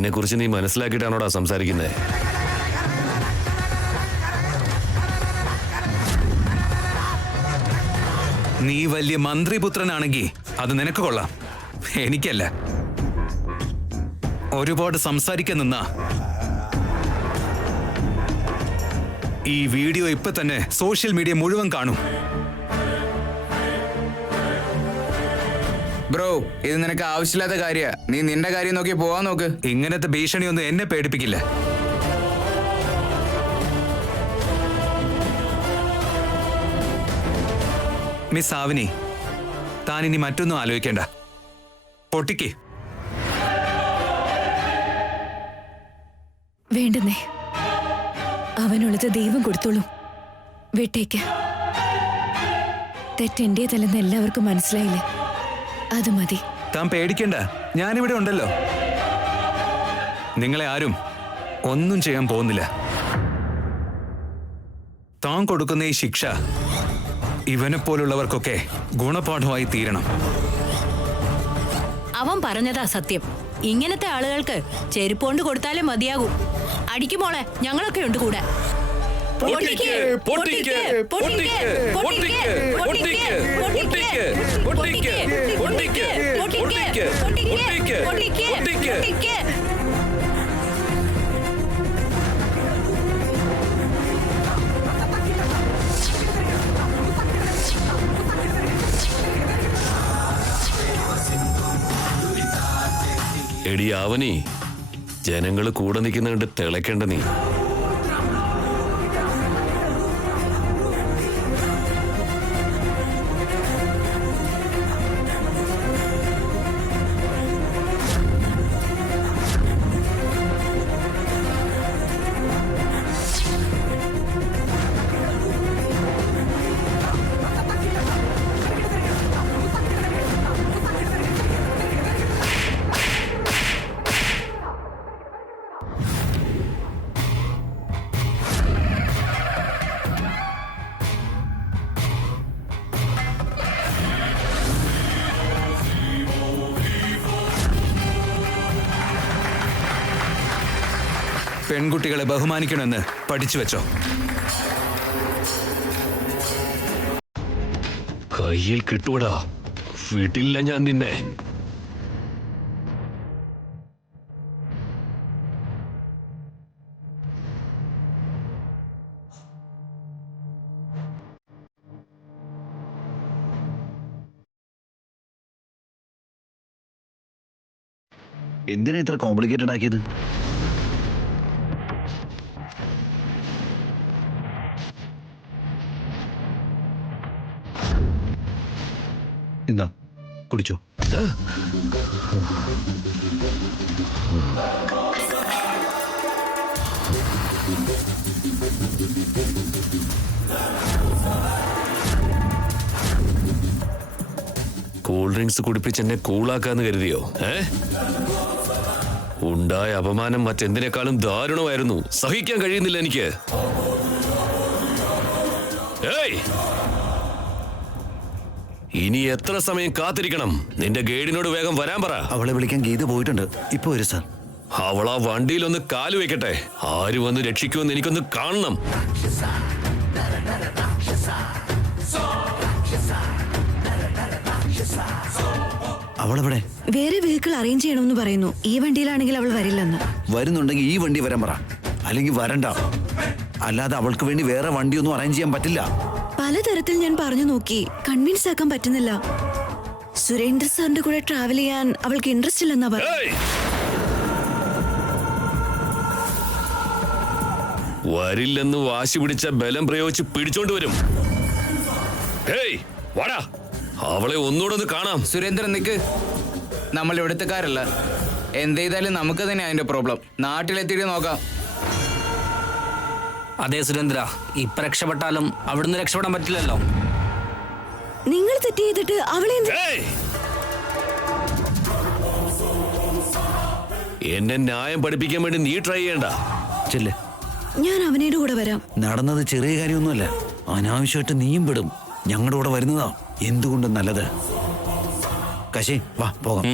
എന്നെ കുറിച്ച് നീ മനസ്സിലാക്കിയിട്ടാണോടാ സംസാരിക്കുന്നത്? നീ വലിയ മന്ത്രിപുത്രനാണെങ്കിൽ അത് നിനക്ക് കൊള്ളാം, എനിക്കല്ല. ഒരുപാട് സംസാരിക്കാൻ നിന്നാ ഈ വീഡിയോ ഇപ്പൊ തന്നെ സോഷ്യൽ മീഡിയ മുഴുവൻ കാണും. ബ്രോ, ഇത് നിനക്ക് ആവശ്യമില്ലാത്ത കാര്യ. നീ നിന്റെ കാര്യം നോക്കി പോവാൻ നോക്ക്. ഇങ്ങനത്തെ ഭീഷണിയൊന്നും എന്നെ പേടിപ്പിക്കില്ല. മിസ് ആവനി, താൻ ഇനി മറ്റൊന്നും ആലോചിക്കേണ്ട. പൊട്ടിക്ക്. വേണ്ടെന്നേ, അവനുള്ളത് ദൈവം കൊടുത്തോളൂ. വിട്ടേക്ക്. തെറ്റെന്റേതല്ലെന്ന് എല്ലാവർക്കും മനസ്സിലായില്ലേ? അത് മതി. താൻ പേടിക്കണ്ട, ഞാനിവിടെ ഉണ്ടല്ലോ. നിങ്ങളെ ആരും ഒന്നും ചെയ്യാൻ പോകുന്നില്ല. താൻ കൊടുക്കുന്ന ഈ ശിക്ഷ ഇവനെ പോലുള്ളവർക്കൊക്കെ ഗുണപാഠമായി തീരണം. അവൻ പറഞ്ഞതാ സത്യം. ഇങ്ങനത്തെ ആളുകൾക്ക് ചെരുപ്പ് കൊണ്ട് കൊടുത്താലേ മതിയാകൂ. അടിക്കുമോളെ, ഞങ്ങളൊക്കെ ഉണ്ട് കൂടെ. എടി ആവനി, ജനങ്ങള് കൂടെ നിൽക്കുന്നുണ്ട്, തിളയ്ക്കേണ്ട നീ. പെൺകുട്ടികളെ ബഹുമാനിക്കണമെന്ന് പഠിച്ചു വെച്ചോ. കയ്യിൽ കിട്ടൂടാ, വിടില്ല ഞാൻ നിന്നെ. എന്തിനാ ഇത്ര കോംപ്ലിക്കേറ്റഡ് ആക്കിയത്? എന്നാ കുടിച്ചോ. കൂൾ ഡ്രിങ്ക്സ് കുടിപ്പിച്ച് എന്നെ കൂളാക്കാന്ന് കരുതിയോ? ഉണ്ടായ അപമാനം മറ്റെന്തിനേക്കാളും ദാരുണമായിരുന്നു. സഹിക്കാൻ കഴിയുന്നില്ല എനിക്ക്. ഇനി എത്ര സമയം കാത്തിരിക്കണം? നിന്റെ ഗൈഡിനോട് വേഗം വരാൻ പറ. അവളെ വിളിക്കാൻ ഗീത പോയിട്ടുണ്ട്, ഇപ്പൊ വരും സാർ. അവളാ വണ്ടിയിലൊന്ന് കാല് വെക്കട്ടെ. ആര് വന്ന് രക്ഷിക്കുമെന്ന് എനിക്കൊന്ന് കാണണം. അവളെവിടെ? വേറെ വെഹിക്കിൾ അറേഞ്ച് ചെയ്യണമെന്ന് പറയുന്നു. ഈ വണ്ടിയിലാണെങ്കിൽ അവൾ വരില്ലെന്ന്. വരുന്നുണ്ടെങ്കിൽ ഈ വണ്ടി വരാൻ പറ, അല്ലെങ്കിൽ വരണ്ട. അല്ലാതെ അവൾക്ക് വേണ്ടി വേറെ വണ്ടിയൊന്നും അറേഞ്ച് ചെയ്യാൻ പറ്റില്ല. പലതരത്തിൽ ഞാൻ പറഞ്ഞു നോക്കി, കൺവിൻസ് ആക്കാൻ പറ്റുന്നില്ല. സുരേന്ദ്ര സാറിന്റെ കൂടെ ട്രാവൽ ചെയ്യാൻ അവൾക്ക് ഇൻട്രസ്റ്റ് ഇല്ലെന്നാ പറഞ്ഞു. വരില്ലെന്ന് വാശി പിടിച്ച ബലം പ്രയോഗിച്ച് പിടിച്ചോണ്ട് വരും. വാടാ, അവളെ ഒന്നുകൂടെ ഒന്ന് കാണാം. സുരേന്ദ്രൻ നിക്ക്. നമ്മൾ ഇവിടുത്തെക്കാരല്ല. എന്ത് ചെയ്താലും നമുക്ക് തന്നെ അതിന്റെ പ്രോബ്ലം. നാട്ടിലെത്തിയിട്ട് നോക്കാം. അതെ സുരേന്ദ്ര, ഇപ്പൊ രക്ഷപ്പെട്ടാലും അവിടുന്ന് രക്ഷപ്പെടാൻ പറ്റില്ലല്ലോ. നിങ്ങൾ തെറ്റ് ചെയ്തിട്ട് അവളെ എന്നെ ന്യായം പഠിപ്പിക്കാൻ വേണ്ടി നീ ട്രൈ ചെയ്യണ്ട. ചെല്ലേ, ഞാൻ അവനോട് കൂടെ വരാം. നടന്നത് ചെറിയ കാര്യമൊന്നുമല്ല. അനാവശ്യമായിട്ട് നീയും പെടും. ഞങ്ങളുടെ കൂടെ വരുന്നതാ എന്തുകൊണ്ടും നല്ലത്. കശി വാ, പോകാം.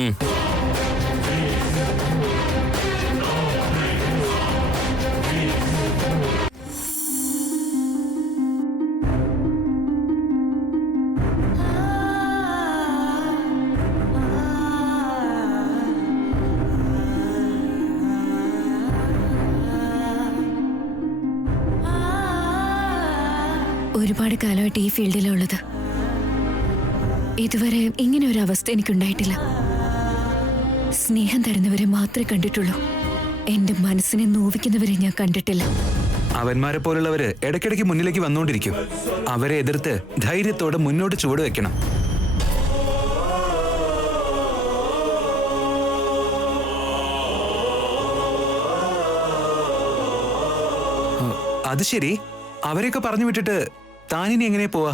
ഒരുപാട് കാലമായിട്ട് ഈ ഫീൽഡിലുള്ളത്. ഇതുവരെ ഇങ്ങനെ ഒരു അവസ്ഥ എനിക്കുണ്ടായിട്ടില്ല. സ്നേഹം തരുന്നവരെ മാത്രമേ കണ്ടിട്ടുള്ളൂ. എന്റെ മനസ്സിനെ നോവിക്കുന്നവരെ ഞാൻ കണ്ടിട്ടില്ല. അവന്മാരെ പോലുള്ളവര് ഇടയ്ക്കിടയ്ക്ക് മുന്നിലേക്ക് വന്നുകൊണ്ടിരിക്കും. അവരെ എതിർത്ത് ധൈര്യത്തോടെ മുന്നോട്ട് ചുവട് വെക്കണം. അത് ശരി, അവരെയൊക്കെ പറഞ്ഞു വിട്ടിട്ട് താനിനി എങ്ങനെ പോവാ?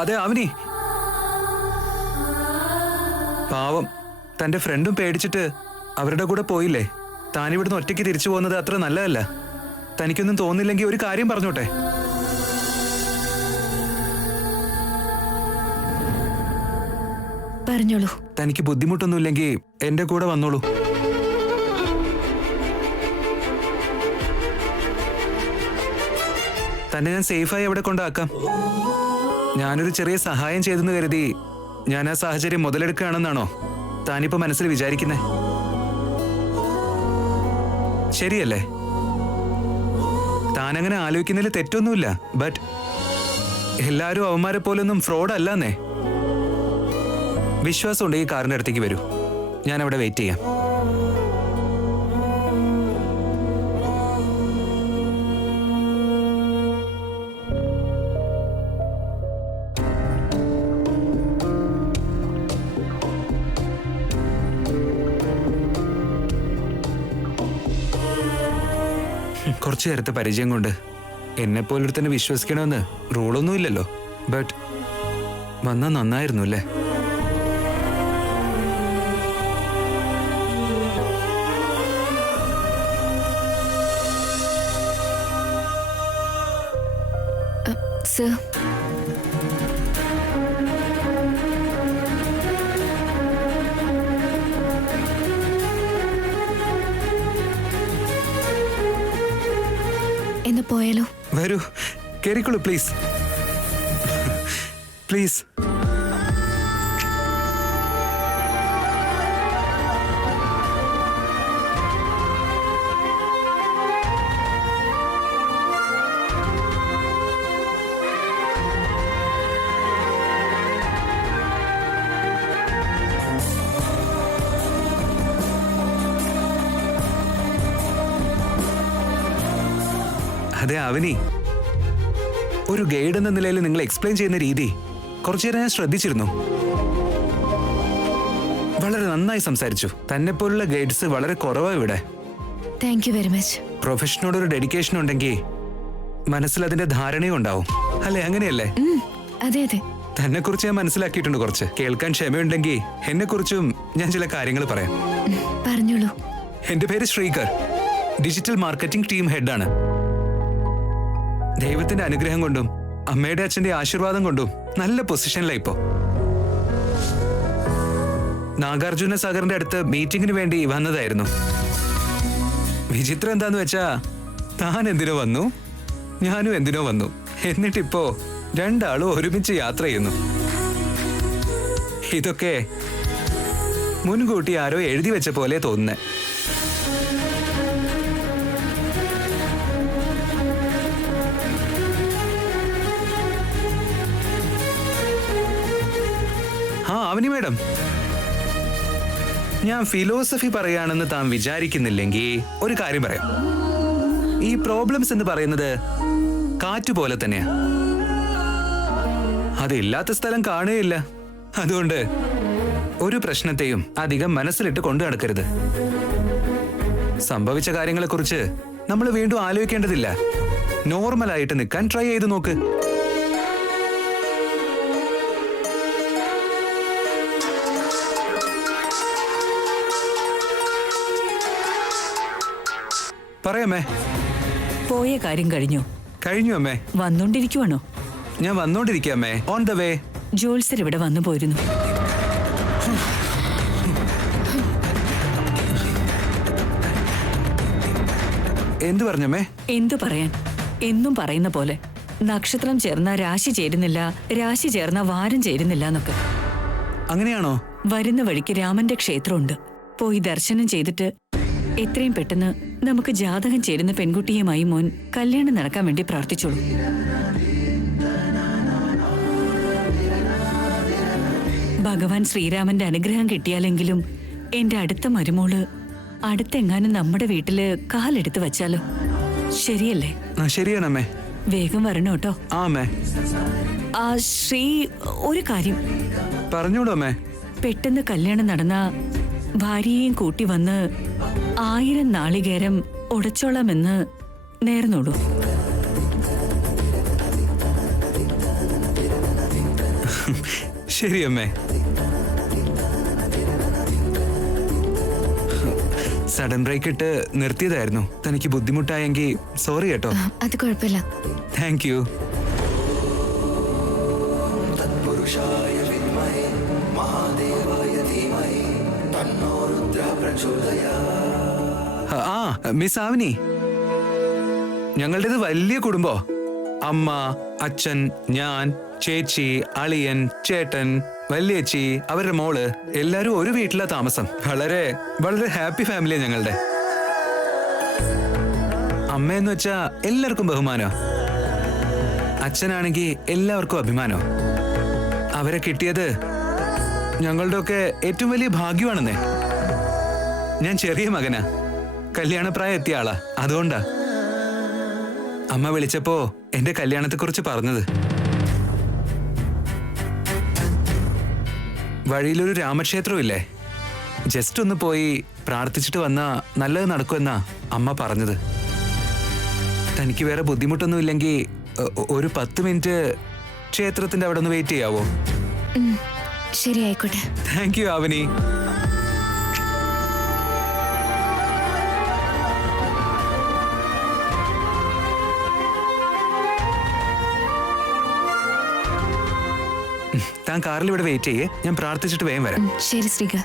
അതെ അവനി, പാവം തന്റെ ഫ്രണ്ടും പേടിച്ചിട്ട് അവരുടെ കൂടെ പോയില്ലേ? താനിവിടുന്ന് ഒറ്റയ്ക്ക് തിരിച്ചു പോകുന്നത് അത്ര നല്ലതല്ല. തനിക്കൊന്നും തോന്നില്ലെങ്കിൽ ഒരു കാര്യം പറഞ്ഞോട്ടെ. പറഞ്ഞോളൂ. തനിക്ക് ബുദ്ധിമുട്ടൊന്നുമില്ലെങ്കിൽ എന്റെ കൂടെ വന്നോളൂ. തന്നെ ഞാൻ സേഫായി അവിടെ കൊണ്ടാക്കാം. ഞാനൊരു ചെറിയ സഹായം ചെയ്തെന്ന് കരുതി ഞാൻ ആ സാഹചര്യം മുതലെടുക്കുകയാണെന്നാണോ താനിപ്പോ മനസ്സിൽ വിചാരിക്കുന്നേ? ശരിയല്ലേ? താനങ്ങനെ ആലോചിക്കുന്നതിൽ തെറ്റൊന്നുമില്ല. ബട്ട് എല്ലാരും അവന്മാരെ പോലൊന്നും ഫ്രോഡ് അല്ലാന്നേ. വിശ്വാസമുണ്ട്, ഈ കാറിന്റെ അടുത്തേക്ക് വരൂ. ഞാൻ അവിടെ വെയിറ്റ് ചെയ്യാം. കുറച്ചു നേരത്തെ പരിചയം കൊണ്ട് എന്നെ പോലൊരു തന്നെ വിശ്വസിക്കണമെന്ന് റൂളൊന്നുമില്ലല്ലോ. ബട്ട് വന്നാ നന്നായിരുന്നു അല്ലേ? സർ, എന്ന് പോയാലോ? വരൂ, കേറിക്കോളൂ പ്ലീസ്. പ്ലീസ്. അതെ അവനി, ഒരു ഗൈഡ് എന്ന നിലയിൽ നിങ്ങൾ എക്സ്പ്ലെയിൻ ചെയ്യുന്ന രീതി കുറച്ചുനേരം ഞാൻ ശ്രദ്ധിച്ചിരുന്നു. വളരെ നന്നായി സംസാരിച്ചു. തന്നെ പോലുള്ള ഗൈഡ്സ് വളരെ കുറവാണ് ഇവിടെ. Thank you very much. പ്രൊഫഷനോട് ഒരു ഡെഡിക്കേഷൻ ഉണ്ടെങ്കിൽ മനസ്സിൽ അതിന്റെ ധാരണയും ഉണ്ടാവും അല്ലേ? അങ്ങനെയല്ലേ? അതെ അതെ. തന്നെ കുറിച്ച് ഞാൻ മനസ്സിലാക്കിയിട്ടുണ്ട് കുറച്ച്. കേൾക്കാൻ ക്ഷമയുണ്ടെങ്കിൽ എന്നെ കുറിച്ചും ഞാൻ ചില കാര്യങ്ങൾ പറയാം. പറഞ്ഞോളൂ. എന്റെ പേര് ശ്രീകർ, ഡിജിറ്റൽ മാർക്കറ്റിംഗ് ടീം ഹെഡാണ്. ദൈവത്തിന്റെ അനുഗ്രഹം കൊണ്ടും അമ്മയുടെ അച്ഛന്റെ ആശീർവാദം കൊണ്ടും നല്ല പൊസിഷനിലാണ് ഇപ്പോ. നാഗാർജുന സാഗറിന്റെ അടുത്ത് മീറ്റിംഗിന് വേണ്ടി വന്നതായിരുന്നു. വിചിത്രം എന്താന്ന് വെച്ചാ, താൻ എന്തിനോ വന്നു, ഞാനും എന്തിനോ വന്നു. എന്നിട്ടിപ്പോ രണ്ടാളും ഒരുമിച്ച് യാത്ര ചെയ്യുന്നു. ഇതൊക്കെ മുൻകൂട്ടി ആരോ എഴുതി വെച്ച പോലെ തോന്നുന്നേ. അവനി മേഡം, ഞാൻ ഫിലോസഫി പറയാണെന്ന് താൻ വിചാരിക്കുന്നില്ലെങ്കിൽ ഒരു കാര്യം പറയാം. ഈ പ്രോബ്ലംസ് എന്ന് പറയുന്നത് കാറ്റുപോലെ തന്നെയാ. അതില്ലാത്ത സ്ഥലം കാണുകയില്ല. അതുകൊണ്ട് ഒരു പ്രശ്നത്തെയും അധികം മനസ്സിലിട്ട് കൊണ്ടു നടക്കരുത്. സംഭവിച്ച കാര്യങ്ങളെക്കുറിച്ച് നമ്മൾ വീണ്ടും ആലോചിക്കേണ്ടതില്ല. നോർമലായിട്ട് നിൽക്കാൻ ട്രൈ ചെയ്ത് നോക്ക്. പറയാമേ. പോയ കാര്യം കഴിഞ്ഞു? കഴിഞ്ഞു അമ്മേ. വന്നോണ്ടിരിക്കുവാണോ? ഞാൻ വന്നോണ്ടിരിക്കമ്മേ. On the way. ജോത്സർ ഇവിടെ വന്നു പോയിരുന്നു. എന്തു പറഞ്ഞമ്മേ? എന്തു പറയാൻ, എന്നും പറയുന്ന പോലെ നക്ഷത്രം ചേർന്ന രാശി ചേരുന്നില്ല, രാശി ചേർന്ന വാരം ചേരുന്നില്ല എന്നൊക്കെ. അങ്ങനെയാണോ? വരുന്ന വഴിക്ക് രാമന്റെ ക്ഷേത്രമുണ്ട്. പോയി ദർശനം ചെയ്തിട്ട് എത്രയും പെട്ടെന്ന് നമുക്ക് ജാതകം ചേരുന്ന പെൺകുട്ടിയുമായി മോൻ കല്യാണം നടക്കാൻ വേണ്ടി പ്രാർത്ഥിച്ചോളൂ. ഭഗവാൻ ശ്രീരാമന്റെ അനുഗ്രഹം കിട്ടിയാലെങ്കിലും എന്റെ അടുത്ത മരുമോള് അടുത്തെങ്ങാനും നമ്മുടെ വീട്ടില് കാലെടുത്ത് വച്ചാലോ? ശരിയല്ലേ? ശരിയാണമ്മേ. വേഗം വരണോ കേട്ടോ. ആ അമ്മേ. ആ ശ്രീ, ഒരു കാര്യം പറഞ്ഞോളൂ അമ്മേ. പെട്ടെന്ന് കല്യാണം നടന്ന ഭാര്യയെയും കൂട്ടി വന്ന് 1000 നാളികേരം ഉടച്ചോളാമെന്ന് നേർന്നോളൂ. ശരി അമ്മേ. സഡൻ ബ്രേക്ക് ഇട്ട് നിർത്തിയതായിരുന്നു. തനിക്ക് ബുദ്ധിമുട്ടായെങ്കിൽ സോറി കേട്ടോ. അത് കുഴപ്പമില്ല. Thank you. ആ മിസ് ആവനി, ഞങ്ങളുടേത് വലിയ കുടുംബോ. അമ്മ, അച്ഛൻ, ഞാൻ, ചേച്ചി, അളിയൻ, ചേട്ടൻ, വല്യേച്ചി, അവരുടെ മോള് എല്ലാരും ഒരു വീട്ടിലാ താമസം. വളരെ വളരെ ഹാപ്പി ഫാമിലിയാ ഞങ്ങളുടെ. അമ്മയെന്ന് വെച്ചാ എല്ലാവർക്കും ബഹുമാനോ, അച്ഛനാണെങ്കിൽ എല്ലാവർക്കും അഭിമാനോ. അവരെ കിട്ടിയത് ഞങ്ങളുടെ ഒക്കെ ഏറ്റവും വലിയ ഭാഗ്യമാണെന്നേ. ഞാൻ ചെറിയ മകനാ, കല്യാണപ്രായം എത്തിയ ആളാ. അതുകൊണ്ടാ അമ്മ വിളിച്ചപ്പോ എന്റെ കല്യാണത്തെക്കുറിച്ച് പറഞ്ഞത്. വഴിയിലൊരു രാമക്ഷേത്രം ഇല്ലേ, ജസ്റ്റ് ഒന്ന് പോയി പ്രാർത്ഥിച്ചിട്ട് വന്നാ നല്ലത് നടക്കുമെന്നാ അമ്മ പറഞ്ഞത്. തനിക്ക് വേറെ ബുദ്ധിമുട്ടൊന്നും ഇല്ലെങ്കിൽ ഒരു 10 മിനിറ്റ് ക്ഷേത്രത്തിന്റെ അവിടെ ഒന്ന് വെയിറ്റ് ചെയ്യാവോ? ശരി, ആയിക്കോട്ടെ. Thank you Avani. താൻ കാറിൽ ഇവിടെ വെയിറ്റ് ചെയ്യേ, ഞാൻ പ്രാർത്ഥിച്ചിട്ട് വേഗം വരാം. ശരി ശ്രീക.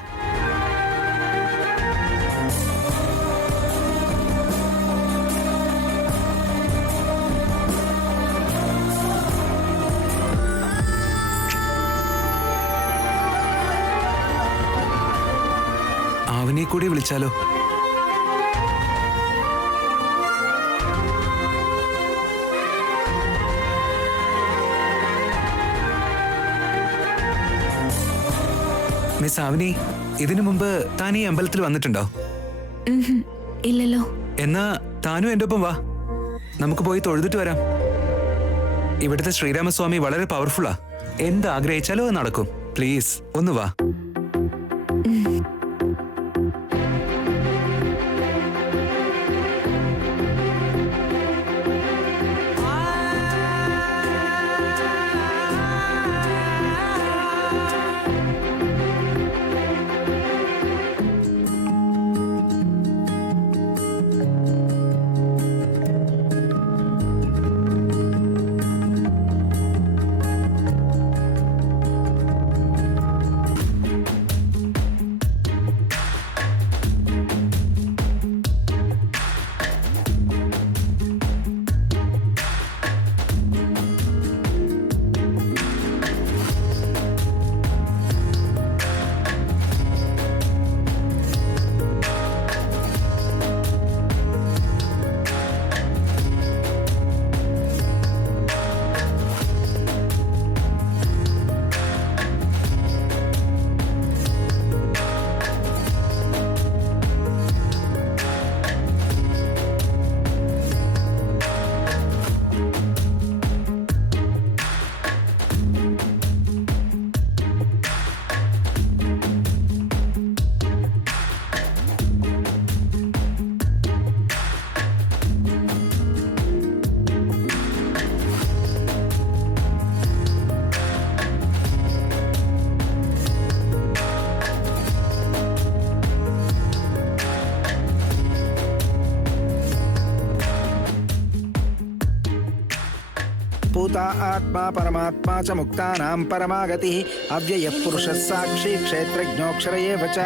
അവനെ കൂടി വിളിച്ചാലോ? മിസ് ആവനി, ഇതിനു മുമ്പ് താൻ ഈ അമ്പലത്തിൽ വന്നിട്ടുണ്ടോ? ഇല്ലല്ലോ. എന്നാ താനും എന്റെ ഒപ്പം വാ, നമുക്ക് പോയി തൊഴുതിട്ട് വരാം. ഇവിടുത്തെ ശ്രീരാമസ്വാമി വളരെ പവർഫുള്ളാ. എന്താഗ്രഹിച്ചാലോ അത് നടക്കും. പ്ലീസ് ഒന്ന് വാ. भूता आत्मा परमात्मा च मुक्तानां परमागतिः अव्ययः पुरुषः साक्षी क्षेत्रज्ञोऽक्षर एव च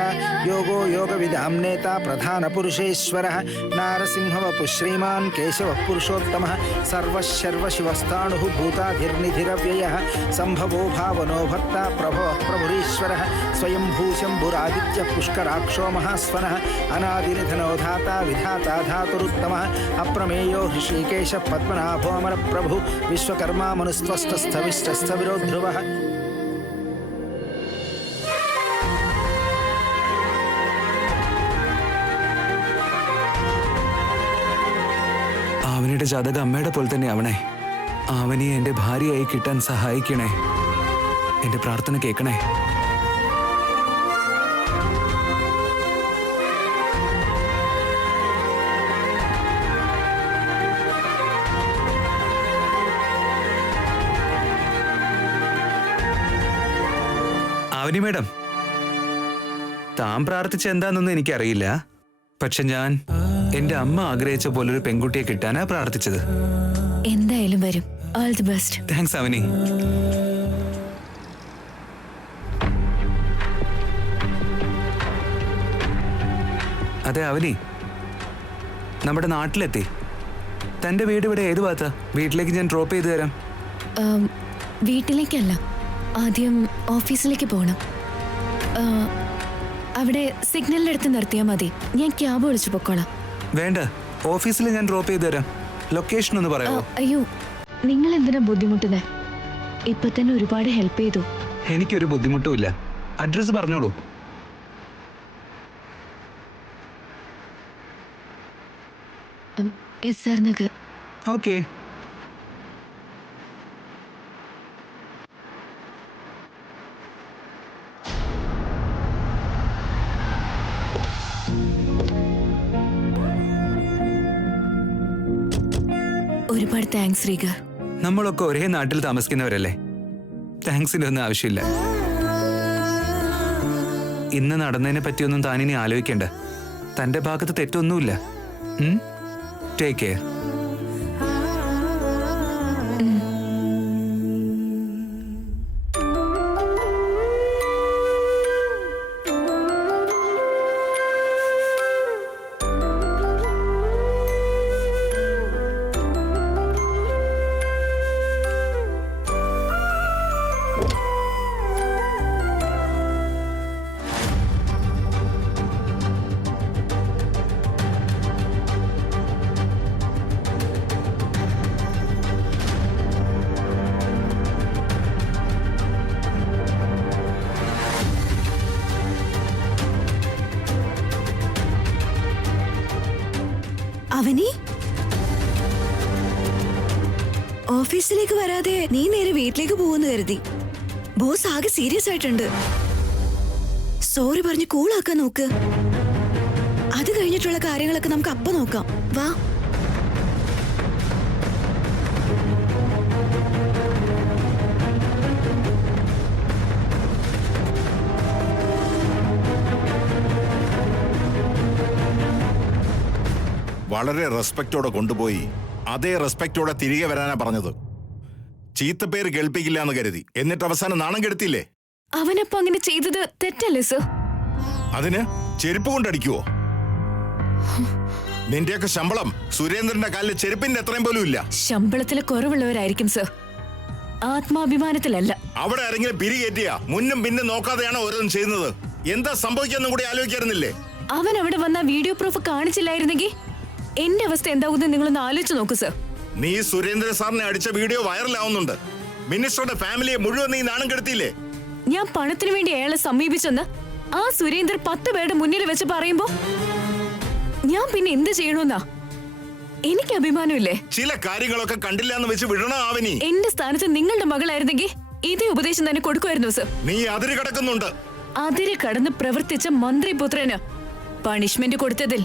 योगो योगविदां नेता प्रधानपुरुषेश्वरः नारसिंहवपुः श्रीमान् केशवः पुरुषोत्तमः सर्वशर्वशिवस्थाणुः भूताधिर्निधिरव्ययः सम्भवो भावनो भर्ता प्रभवः प्रभुरीश्वरः स्वयं भूशंभुरादित्य पुष्कराक्षो महास्वनः अनादिनिधनो धाता विधाता धातुरुत्तमः अप्रमेयो ऋषिकेश पद्मनाभो अमरप्रभु विश्वकर्मा मनुस्त्वस्थस्थविष्टस्थविरो ध्रुवः. ആവനിയുടെ ജാതകം അമ്മയുടെ പോലെ തന്നെ ആവണേ. ആവനിയെ എന്റെ ഭാര്യയായി കിട്ടാൻ സഹായിക്കണേ. എന്റെ പ്രാർത്ഥന കേൾക്കണേ. ആവനി മേഡം, താൻ പ്രാർത്ഥിച്ച എന്താണെന്നൊന്നും എനിക്കറിയില്ല. പക്ഷെ ഞാൻ എന്റെ അമ്മ ആഗ്രഹിച്ച പോലൊരു പെൺകുട്ടിയെ കിട്ടാനാ പ്രാർത്ഥിച്ചത്. എന്തായാലും വരും. All the best. Thanks Avani. അതെ അവനി, നമ്മുടെ നാട്ടിലെത്തി. തന്റെ വീട് ഇവിടെ ഏത് ഭാഗത്താ? വീട്ടിലേക്ക് ഞാൻ ഡ്രോപ്പ് ചെയ്ത് തരാം. വീട്ടിലേക്കല്ല, ആദ്യം ഓഫീസിലേക്ക് പോകണം. അവിടെ സിഗ്നലിന്റെ അടുത്ത് നിർത്തിയാൽ മതി. ഞാൻ ക്യാബ് വിളിച്ചു പൊക്കോളാം. വേണ്ട, ഓഫീസിൽ ഞാൻ ഡ്രോപ്പ് ചെയ്ത് തരാം. ലൊക്കേഷൻ ഒന്ന് പറയാമോ? അയ്യോ, നിങ്ങൾ എന്തിനാ ബുദ്ധിമുട്ടുന്നേ? ഇപ്പൊ തന്നെ ഒരുപാട് ഹെൽപ്പ് ചെയ്തു. എനിക്കൊരു ബുദ്ധിമുട്ടുമില്ല. അഡ്രസ് പറഞ്ഞോളൂ. SR നഗർ. ഓക്കെ. ഒരുപാട് താങ്ക്സ് ശ്രീകർ. നമ്മളൊക്കെ ഒരേ നാട്ടിൽ താമസിക്കുന്നവരല്ലേ, താങ്ക്സിന്റെ ഒന്നും ആവശ്യമില്ല. ഇന്ന് നടന്നതിനെ പറ്റിയൊന്നും താനിനി ആലോചിക്കേണ്ട. തന്റെ ഭാഗത്ത് തെറ്റൊന്നുമില്ല. Take care. അവനി, ഓഫീസിലേക്ക് വരാതെ നീ നേരെ വീട്ടിലേക്ക് പോകുന്നു കരുതി. ബോസ് ആകെ സീരിയസ് ആയിട്ടുണ്ട്. സോറി പറഞ്ഞ് കൂളാക്കാൻ നോക്ക്. അത് കഴിഞ്ഞിട്ടുള്ള കാര്യങ്ങളൊക്കെ നമുക്ക് അപ്പ നോക്കാം. വാ. വളരെ റെസ്പെക്റ്റോടെ കൊണ്ടുപോയി അതേ റെസ്പെക്റ്റോടെ തിരികെ വരാനാ പറഞ്ഞത്. ചീത്തപ്പേര് കേൾപ്പിക്കില്ല എന്ന് കരുതി, എന്നിട്ട് അവസാനം നാണം കെടുത്തില്ലേ? അവനപ്പോ അങ്ങനെ ചെയ്തത് തെറ്റല്ലേ സർ? അതിന് ചെരുപ്പ് കൊണ്ടടിക്കുവോ? നിന്റെയൊക്കെ ശമ്പളം സുരേന്ദ്രന്റെ കാലിൽ ചെരുപ്പിന്റെ അത്രയും പോലും ഇല്ല. ശമ്പളത്തില് കുറവുള്ളവരായിരിക്കും സർ, ആത്മാഭിമാനത്തിലല്ല. അവിടെ ആരെങ്കിലും പിരികേറ്റിയാ മുന്നും പിന്നും നോക്കാതെയാണ് ഓരോന്നും ചെയ്യുന്നത്. എന്താ സംഭവിക്കാന്നും കൂടി ആലോചിക്കാറുന്നില്ലേ? അവൻ അവിടെ വന്ന വീഡിയോ പ്രൂഫ് കാണിച്ചില്ലായിരുന്നെങ്കിൽ എന്റെ അവസ്ഥ എന്താവുന്നത് നിങ്ങളൊന്ന് ആലോചിച്ച് നോക്കൂ സർ. നീ സുരേന്ദ്ര സാറിനെ അടിച്ച വീഡിയോ വൈറലാവുന്നുണ്ട്. മിനിസ്റ്ററുടെ ഫാമിലിയെ മുഴുവൻ നീ നാണം കെടുത്തിയില്ലേ? ഞാൻ പണത്തിന് വേണ്ടി അയാളെ സമീപിച്ചെന്ന് ആ സുരേന്ദ്രൻ 10 പേരുടെ മുന്നിൽ വെച്ച് പറയുമ്പോ ഞാൻ പിന്നെ എന്ത് ചെയ്യണമെന്നാ? എനിക്ക് അഭിമാനമില്ലേ? ചില കാര്യങ്ങളൊക്കെ കണ്ടില്ല എന്ന് വെച്ച് വിടണോ ആവനി? എന്റെ സ്ഥാനത്ത് നിങ്ങളുടെ മകളായിരുന്നെങ്കിൽ ഇതേ ഉപദേശം തന്നെ കൊടുക്കുമായിരുന്നു സർ. നീ അതിര് കടക്കുന്നുണ്ട്. അതിര് കടന്ന് പ്രവർത്തിച്ച മന്ത്രിപുത്രന് പണിഷ്മെന്റ് കൊടുത്തതിൽ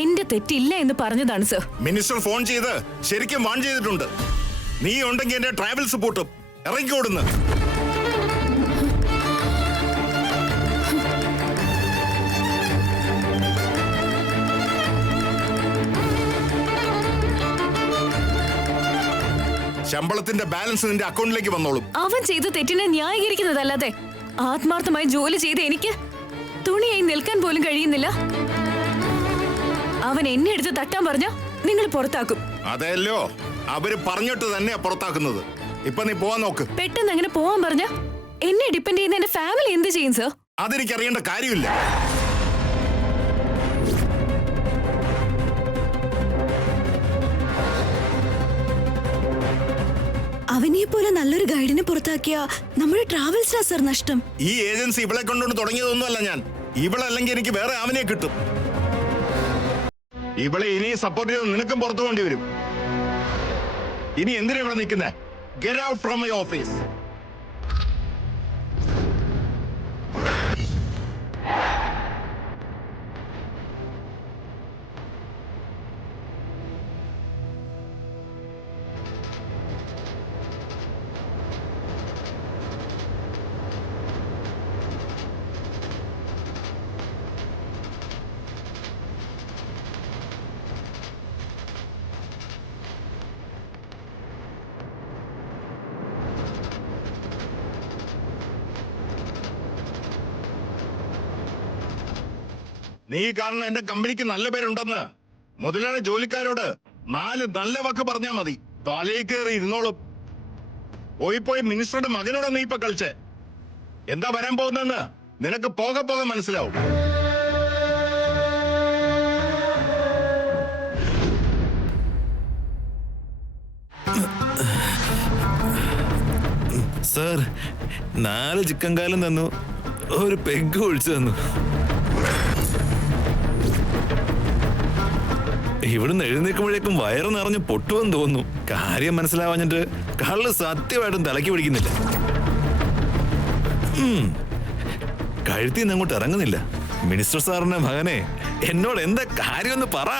എന്റെ തെറ്റില്ല എന്ന് പറഞ്ഞതാണ് സർ. മിനിസ്റ്റർ ഫോൺ ചെയ്ത് ശരിക്കും വാൺ ചെയ്തിട്ടുണ്ട്. നീ ഉണ്ടെങ്കിൽ എന്റെ ട്രാവൽസ് പൂട്ടും. ഇറങ്ങിക്കോടുന്ന്. ശമ്പളത്തിന്റെ ബാലൻസ് നിന്റെ അക്കൗണ്ടിലേക്ക് വന്നോളും. അവൻ ചെയ്ത തെറ്റിനെ ന്യായീകരിക്കുന്നതല്ലാതെ ആത്മാർത്ഥമായി ജോലി ചെയ്ത് എനിക്ക് തുണിയായി നിൽക്കാൻ പോലും കഴിയുന്നില്ല. അവൻ എന്നെ എടുത്ത് തട്ടാൻ പറഞ്ഞ നിങ്ങൾ പുറത്താക്കും. അതെല്ലോ അവര് പറഞ്ഞിട്ട് തന്നെയാ പുറത്താക്കുന്നത്. ഇപ്പൊ നീ പോവാൻ നോക്ക്. പെട്ടെന്ന് അങ്ങനെ പോവാൻ പറഞ്ഞ എന്നെ ഡിപ്പെൻഡ് ചെയ്യുന്ന എന്റെ ഫാമിലി എന്ത് ചെയ്യും സർ? അതെനിക്ക് അറിയേണ്ട കാര്യമില്ല. അവനെ പോലെ നല്ലൊരു ഗൈഡിനെ പുറത്താക്കിയ നമ്മുടെ ട്രാവൽസിനാ സർ നഷ്ടം. ഈ ഏജൻസി ഇവളെ കൊണ്ടുകൊണ്ട് തുടങ്ങിയതൊന്നുമല്ല ഞാൻ. ഇവളല്ലെങ്കിൽ എനിക്ക് വേറെ അവനെ കിട്ടും. ഇവളെ ഇനി സപ്പോർട്ട് ചെയ്ത് നിനക്കും പുറത്തു പോകേണ്ടി വരും. ഇനി എന്തിനാ ഇവിടെ നിൽക്കുന്നേ? Get out from my office. നീ കാണുന്ന എന്റെ കമ്പനിക്ക് നല്ല പേരുണ്ടെന്ന് മുതലാളി ജോലിക്കാരോട് 4 നല്ല വാക്ക് പറഞ്ഞാ മതി. തലയിൽ കയറി ഇരുന്നോളും. പോയി മിനിസ്റ്ററുടെ മകനോട് നീ ഇപ്പൊ കളിച്ചേ. എന്താ വരാൻ പോകുന്നെന്ന് നിനക്ക് പോകെ പോകെ മനസ്സിലാവും. സാർ 4 ചിക്കൻ കാലം തന്നു, ഒരു പെഗ് ഒഴിച്ചു തന്നു. ഇവിടുന്ന് എഴുന്നേക്കുമ്പോഴേക്കും വയറ് നിറഞ്ഞ് പൊട്ടുവെന്ന് തോന്നുന്നു. കാര്യം മനസ്സിലാവാഞ്ഞിട്ട് കള്ള് സത്യമായിട്ടും തലയ്ക്ക് പിടിക്കുന്നില്ല. കഴുത്തിൽ നിന്ന് അങ്ങോട്ട് ഇറങ്ങുന്നില്ല. മിനിസ്റ്റർ സാറിന്റെ മകനെ, എന്നോട് എന്താ കാര്യമെന്ന് പറ.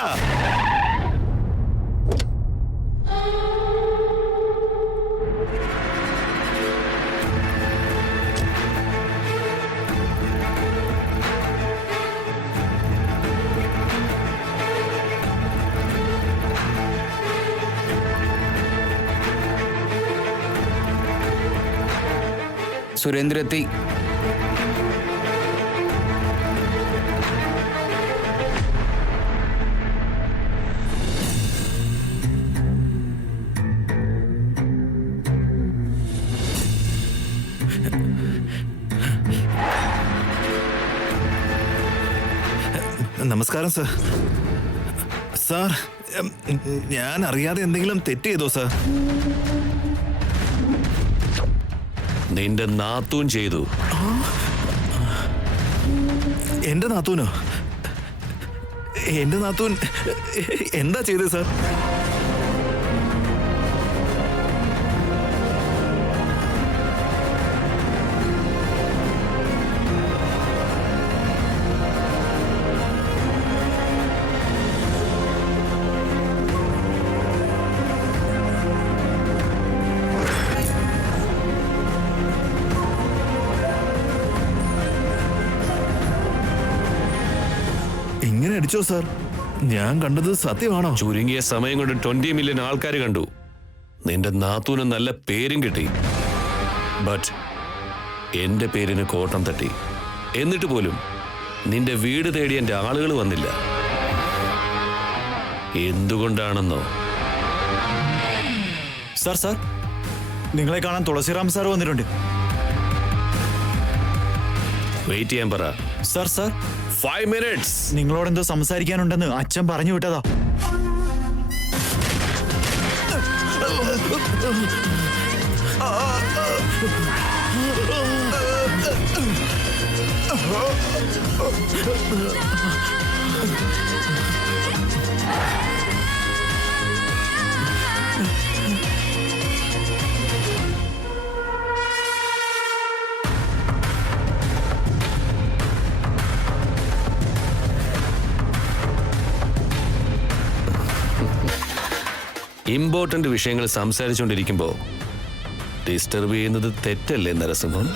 സുരേന്ദ്ര എത്തി. നമസ്കാരം സാർ. സാർ, ഞാൻ അറിയാതെ എന്തെങ്കിലും തെറ്റ് ചെയ്തോ സാർ? നിന്റെ നാത്തൂൻ ചെയ്തു. എന്റെ നാത്തൂനോ? എന്റെ നാത്തൂൻ എന്താ ചെയ്തത് സാർ? ഇങ്ങനെ അടിച്ചോ സാർ? ഞാൻ കണ്ടത് സത്യമാണോ? ചുരുങ്ങിയ സമയം കൊണ്ട് 20 മില്യൺ ആൾക്കാർ കണ്ടു. നിന്റെ നാത്തൂന് നല്ല പേരും കിട്ടി. ബട്ട് എന്റെ പേരിന് കോട്ടം തട്ടി. എന്നിട്ട് പോലും നിന്റെ വീട് തേടി എന്റെ ആളുകൾ വന്നില്ല. എന്തുകൊണ്ടാണെന്നോ? സാർ, നിങ്ങളെ കാണാൻ തുളസിറാം സാർ വന്നിട്ടുണ്ട്. വെയിറ്റ് ചെയ്യാൻ പറ. Sir 5 minutes. നിങ്ങളോടെന്തോ സംസാരിക്കാനുണ്ടെന്ന് അച്ഛൻ പറഞ്ഞു വിട്ടതാ. ഇമ്പോർട്ടന്റ് വിഷയങ്ങൾ സംസാരിച്ചുകൊണ്ടിരിക്കുമ്പോ ഡിസ്റ്റർബ് ചെയ്യുന്നത് തെറ്റല്ലേ നരസിംഹം?